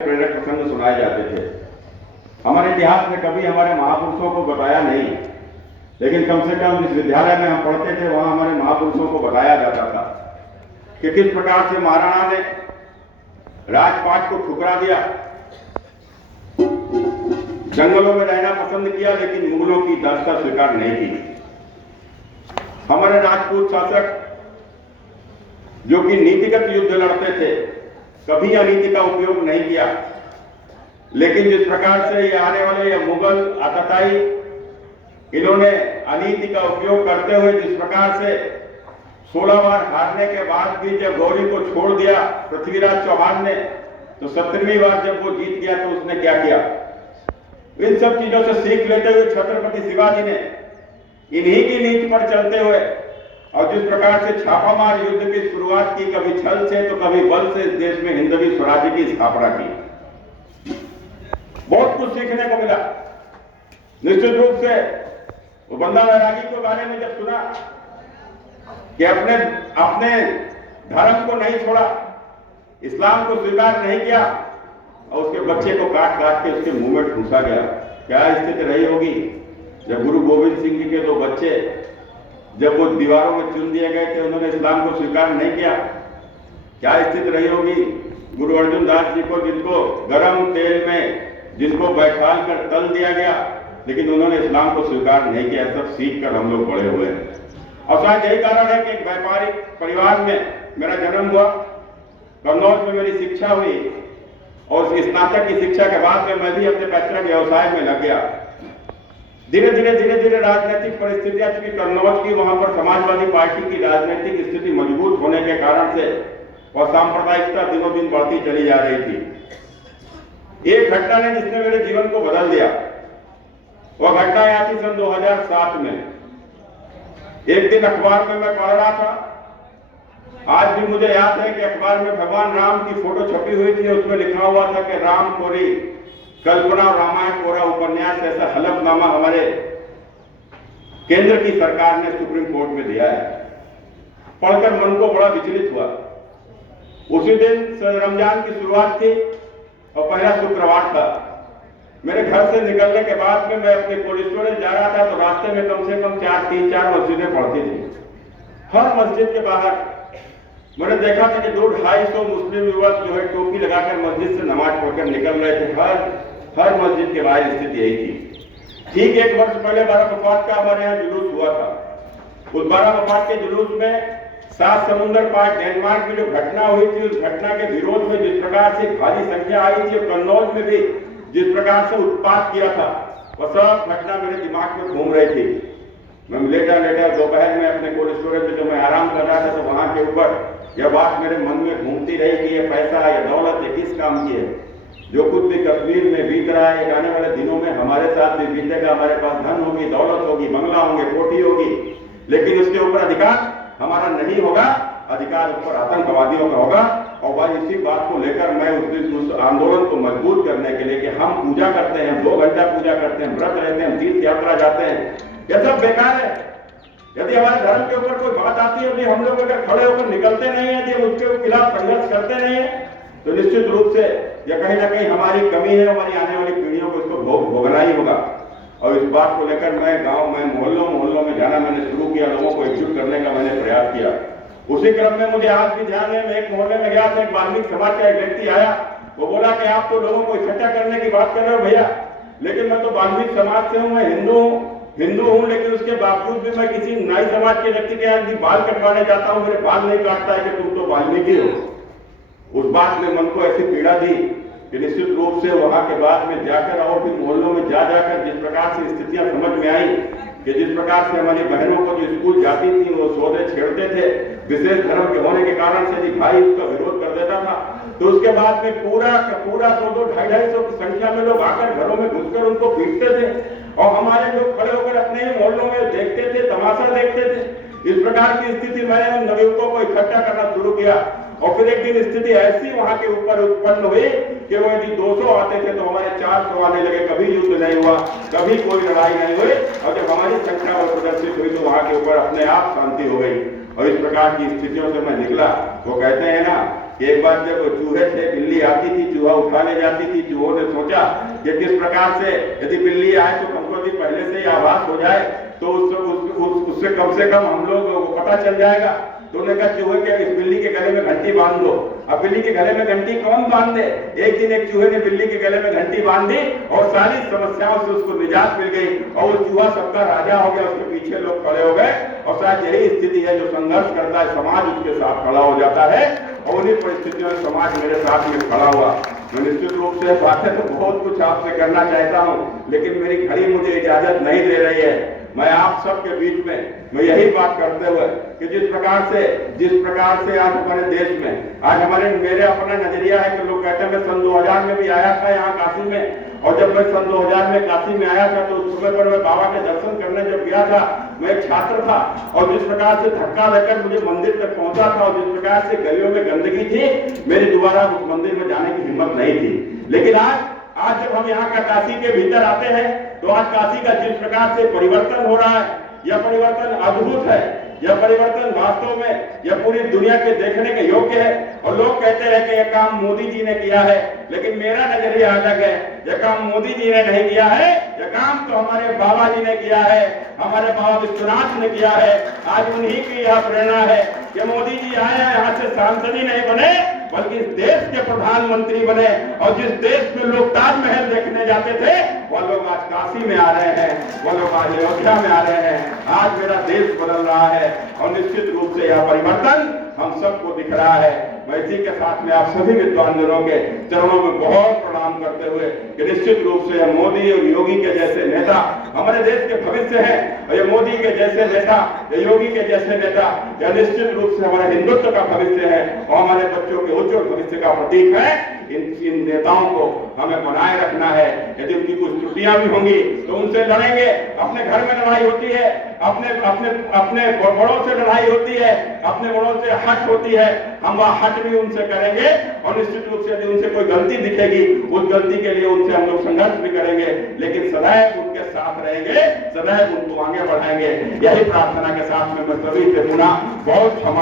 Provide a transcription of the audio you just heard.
प्रेरक प्रसंग सुनाए जाते थे। हमारे इतिहास में कभी हमारे महापुरुषों को बताया नहीं, लेकिन कम से कम जिस विद्यालय में हम पढ़ते थे वहां हमारे महापुरुषों को बताया जाता था कि किस प्रकार से महाराणा ने राजपाट को ठुकरा दिया, जंगलों में रहना पसंद किया, लेकिन मुगलों की दास्ता स्वीकार नहीं की। हमारे राजपूत शासक जो कि नीतिगत युद्ध लड़ते थे, कभी अनीति का उपयोग नहीं किया, लेकिन जिस प्रकार से ये आने वाले ये मुगल आतताई, इन्होंने अनीति का उपयोग करते हुए जिस प्रकार से 16 बार हारने के बाद भी जब गौरी को छोड़ दिया पृथ्वीराज चौहान ने, तो 17वीं बार जब वो जीत गया तो उसने क्या किया। इन सब चीजों से सीख लेते हुए छत्रपति शिवाजी ने इन्हीं की नीति पर चलते हुए और जिस प्रकार से छापामार युद्ध की शुरुआत की, कभी छल से तो कभी बल से इस देश में हिंदवी स्वराज्य की स्थापना की। बहुत कुछ सीखने को मिला। निश्चित रूप से वो बंदा बैरागी के बारे में जब सुना कि अपने धर्म को नहीं छोड़ा, इस्लाम को स्वीकार नहीं किया और उसके बच्चे को काट काट के उसके मुंह में ठूसा गया, क्या स्थिति रही होगी जब गुरु गोविंद सिंह जी के 2 बच्चे जब वो दीवारों में चुन दिए गए थे, उन्होंने इस्लाम को स्वीकार नहीं किया, क्या स्थिति रही होगी। गुरु अर्जुन दास जी को, जिनको गर्म तेल में जिसको बैठाल कर तल दिया गया, लेकिन उन्होंने इस्लाम को स्वीकार नहीं किया। सब सीख कर हम लोग बड़े हुए हैं। और शायद यही कारण है कि एक व्यापारिक परिवार में मेरा जन्म हुआ, कन्नौज में मेरी शिक्षा हुई और स्नातक की शिक्षा के बाद में मैं भी अपने पैतृक व्यवसाय में लग गया। धीरे धीरे राजनीतिक परिस्थितियां, चूंकि कन्नौज की वहां पर समाजवादी पार्टी की राजनीतिक स्थिति मजबूत होने के कारण से और सांप्रदायिकता दिनों दिन बढ़ती चली जा रही थी। एक घटना ने जिसने मेरे जीवन को बदल दिया, वह घटना आई थी सन 2007 में। एक दिन अखबार में मैं पढ़ रहा था, आज भी मुझे याद है कि अखबार में भगवान राम की फोटो छपी हुई थी, उसमें लिखा हुआ था कि राम कोरी कल्पना रामायण कोरा उपन्यास, ऐसा हलफनामा हमारे केंद्र की सरकार ने सुप्रीम कोर्ट में दिया है। पढ़कर मन को बड़ा विचलित हुआ। उसी दिन रमजान की शुरुआत थी और पहला शुक्रवार था। मेरे घर से निकलने के बाद में मैं अपने कोल्ड स्टोरेज जा रहा था, तो रास्ते में कम से कम 3-4 मस्जिदें पड़ती थी। हर मस्जिद के बाहर मैंने देखा था कि 200-250 मुस्लिम युवक जो है टोपी लगाकर मस्जिद से नमाज पढ़कर निकल रहे थे। हर मस्जिद के बाहर स्थिति यही थी। ठीक 1 वर्ष पहले 12 वफात का हमारे यहाँ जुलूस हुआ था। उस 12 वफात के जुलूस में 7 समुंदर पार डेनमार्क में जो घटना हुई थी, उस घटना के विरोध में जिस प्रकार से भारी संख्या आई थी और कन्नौज में भी जिस प्रकार से उत्पात किया था, वह सब घटना मेरे दिमाग में घूम रही थी। मैं लेटा दोपहर में अपने कोल्ड स्टोरेज में जब मैं आराम कर रहा था, तो वहां के ऊपर यह बात मेरे मन में घूमती रही कि ये पैसा या दौलत ये किस काम की है। जो कुछ भी कश्मीर में बीत रहा है, आने वाले दिनों में हमारे साथ भी बीतेगा। हमारे पास धन होगी, दौलत होगी, बंगला होंगे, कोठी होगी, लेकिन उसके ऊपर अधिकार हमारा नहीं होगा। अधिकार उस पर आतंकवादियों का होगा। और भाई इसी बात को लेकर मैं उस आंदोलन को मजबूत करने के लिए कि हम पूजा करते हैं, 2 घंटा पूजा करते हैं, व्रत रहते हैं, तीर्थ यात्रा जाते हैं, यह सब बेकार है। यदि हमारे धर्म के ऊपर कोई बात आती है, हम लोग अगर खड़े होकर निकलते नहीं है, यदि उसके खिलाफ संघर्ष करते नहीं है, तो निश्चित रूप से यह कहीं ना कहीं हमारी कमी है। हमारी आने वाली पीढ़ियों को इसको भोगना ही होगा। और इस बात को लेकर मैं गांव में मोहल्लों में जाना मैंने शुरू किया, लोगों को एकजुट करने का मैंने प्रयास किया। उसी क्रम में मुझे आज भी ध्यान है, मैं एक मोहल्ले में गया था, एक वाल्मीकि समाज का एक व्यक्ति आया, वो बोला कि आप तो लोगों को इकट्ठा करने की बात कर रहे हो भैया, लेकिन मैं तो वाल्मीकि समाज से हूँ, मैं हिंदू हूं, लेकिन उसके बावजूद भी मैं किसी नाई समाज के व्यक्ति के यहाँ बाल कटवाने जाता हूं, मेरे बाल नहीं काटता है कि तुम तो वाल्मीकि हो। उस बात ने मन को ऐसी पीड़ा दी कि निश्चित रूप से वहां के बाद में जाकर और फिर मोहल्लों में जाकर जिस प्रकार से स्थितियां समझ में आई कि जिस प्रकार से हमारी बहनों को जो स्कूल जाती थी वो सौदे छेड़ते थे, विशेष धर्म के होने के कारण से यदि भाई उसका विरोध कर देता था, तो उसके बाद में पूरा 200-250 की संख्या में लोग आकर घरों में घुसकर उनको पीटते थे और हमारे लोग खड़े होकर अपने ही मोहल्लों में देखते थे, तमाशा देखते थे। इस प्रकार की स्थिति मैंने उन नवयुवकों को इकट्ठा करना शुरू किया और फिर एक दिन स्थिति ऐसी वहां के ऊपर उत्पन्न हुई कि वो यदि 200 आते थे तो हमारे 400 आने लगे। कभी युद्ध नहीं हुआ, कभी कोई लड़ाई नहीं हुई, और जब हमारी संख्या प्रदर्शित हुई तो वहां के ऊपर अपने आप शांति हो गई। और इस प्रकार की स्थितियों से मैं निकला। वो कहते हैं ना कि एक बार जब चूहे थे, बिल्ली आती थी, चूहा उठा ले जाती थी। चूहों ने सोचा कि किस प्रकार से यदि बिल्ली आए तो हमको यदि पहले से ही आभास हो जाए तो उससे कम से कम हम लोग को पता चल जाएगा। तो उन्होंने कहा चूहे के इस बिल्ली के गले में घंटी बांध दो। अब बिल्ली के गले में घंटी कौन बांध दे? एक दिन एक चूहे ने बिल्ली के गले में घंटी बांध दी और सारी समस्याओं से उसको निजात मिल गई और वो चूहा सबका राजा हो गया। उसके पीछे लोग खड़े हो गए और शायद यही स्थिति है, जो संघर्ष करता है समाज उसके साथ खड़ा हो जाता है और उन्हीं परिस्थितियों में समाज मेरे साथ में खड़ा हुआ। मैं निश्चित रूप से बातें तो बहुत कुछ आपसे करना चाहता हूँ, लेकिन मेरी घड़ी मुझे इजाजत नहीं दे रही है। मैं आप सबके बीच में मैं यही बात करते हुए कि जिस प्रकार से आज हमारे देश में आज मेरे अपना नजरिया है कि लोग कहते हैं मैं सन 2000 में भी आया था यहाँ काशी में, और जब मैं सन 2000 में काशी में आया था तो उस समय पर मैं बाबा के दर्शन करने जब गया था, मैं एक छात्र था और जिस प्रकार से धक्का देकर मुझे मंदिर तक पहुंचा था और जिस प्रकार से गलियों में गंदगी थी, मेरी दोबारा उस मंदिर में जाने की हिम्मत नहीं थी। लेकिन आज जब हम यहाँ का काशी के भीतर आते हैं तो आज काशी का जिस प्रकार से परिवर्तन हो रहा है, यह परिवर्तन अद्भुत है। यह परिवर्तन वास्तव में यह पूरी दुनिया के देखने के योग्य है। और लोग कहते हैं कि यह काम मोदी जी ने किया है, लेकिन मेरा नजरिया अलग है। यह काम मोदी जी ने नहीं किया है, यह काम तो हमारे बाबा जी ने किया है, हमारे बाबा विश्वनाथ ने किया है। आज उन्हीं की यह प्रेरणा है कि मोदी जी आए यहाँ से सांसद ही नहीं बने बल्कि इस देश के प्रधानमंत्री बने, और जिस देश में लोग ताजमहल देखने जाते थे वह लोग आज काशी में आ रहे हैं, वह लोग आज अयोध्या में आ रहे हैं। आज मेरा देश बदल रहा है और निश्चित रूप से यह परिवर्तन हम सबको दिख रहा है। मैं इसी के साथ में आप सभी विद्वानजनों के चरणों में बहुत प्रणाम करते हुए कि निश्चित रूप से मोदी और योगी के जैसे नेता हमारे देश के भविष्य हैं, और ये मोदी के जैसे नेता, ये योगी के जैसे नेता, यह निश्चित रूप से हमारे हिंदुत्व का भविष्य है और हमारे बच्चों के उज्जवल भविष्य का प्रतीक है। इन नेताओं को हमें बनाए रखना है। यदि उनकी कुछ त्रुटियां भी होंगी तो उनसे लड़ेंगे। अपने घर में लड़ाई होती है, अपने बड़ों से लड़ाई होती है, अपने बड़ों से हट होती है, हम वह हट भी उनसे करेंगे और निश्चित रूप से यदि उनसे कोई गलती दिखेगी उस गलती के लिए उनसे हम लोग संघर्ष भी करेंगे, लेकिन सदैव उनके साथ रहेंगे, सदैव उनको आगे बढ़ाएंगे। यही प्रार्थना के साथ में मैं सभी से पुनः बहुत क्षमा